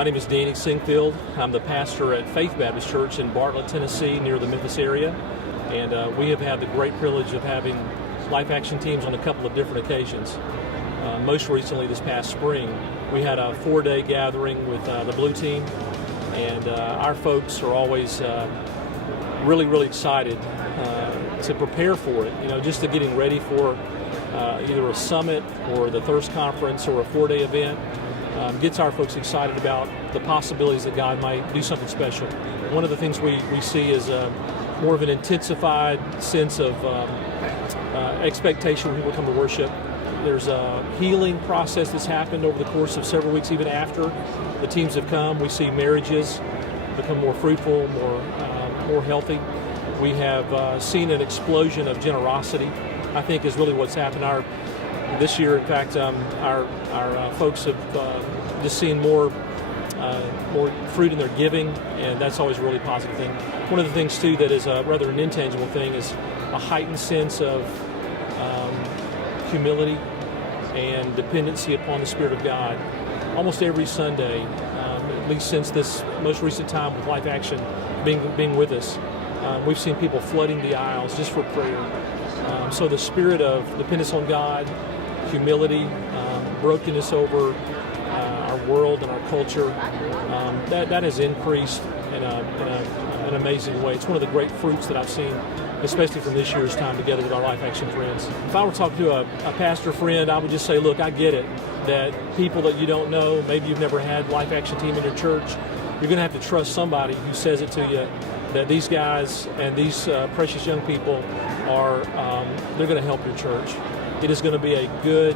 My name is Danny Sinquefield. I'm the pastor at Faith Baptist Church in Bartlett, Tennessee, near the Memphis area. And we have had the great privilege of having Life Action teams on a couple of different occasions. Most recently, this past spring, we had a 4-day gathering with the Blue Team. And our folks are always really excited to prepare for it, just to getting ready for either a summit or the Thirst Conference or a 4-day event. Gets our folks excited about the possibilities that God might do something special. One of the things we see is more of an intensified sense of expectation when people come to worship. There's a healing process that's happened over the course of several weeks, even after the teams have come. We see marriages become more fruitful, more healthy. We have seen an explosion of generosity, I think, is really what's happened. This year, in fact, our folks have just seen more fruit in their giving, and that's always a really positive thing. One of the things, too, that is rather an intangible thing is a heightened sense of humility and dependency upon the Spirit of God. Almost every Sunday, at least since this most recent time with Life Action being with us, we've seen people flooding the aisles just for prayer. So the spirit of dependence on God, humility, brokenness over our world and our culture, that has increased in an amazing way. It's one of the great fruits that I've seen, especially from this year's time together with our Life Action friends. If I were talking to a pastor friend, I would just say, look, I get it, that people that you don't know, maybe you've never had Life Action team in your church, you're going to have to trust somebody who says it to you, that these guys and these precious young people are, they're going to help your church. It is going to be a good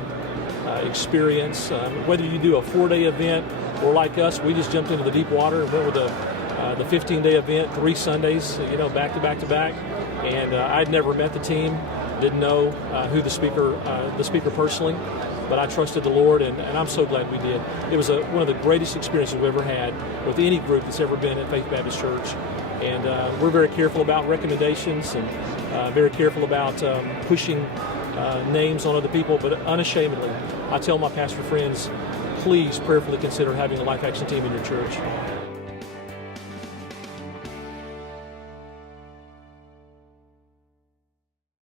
experience. Whether you do a 4-day event or like us, we just jumped into the deep water and went with the 15-day event, 3 Sundays, back to back. And I'd never met the team, didn't know who the speaker personally, but I trusted the Lord, and I'm so glad we did. It was one of the greatest experiences we've ever had with any group that's ever been at Faith Baptist Church. And we're very careful about recommendations and very careful about pushing names on other people, but unashamedly, I tell my pastor friends, please prayerfully consider having a Life Action team in your church.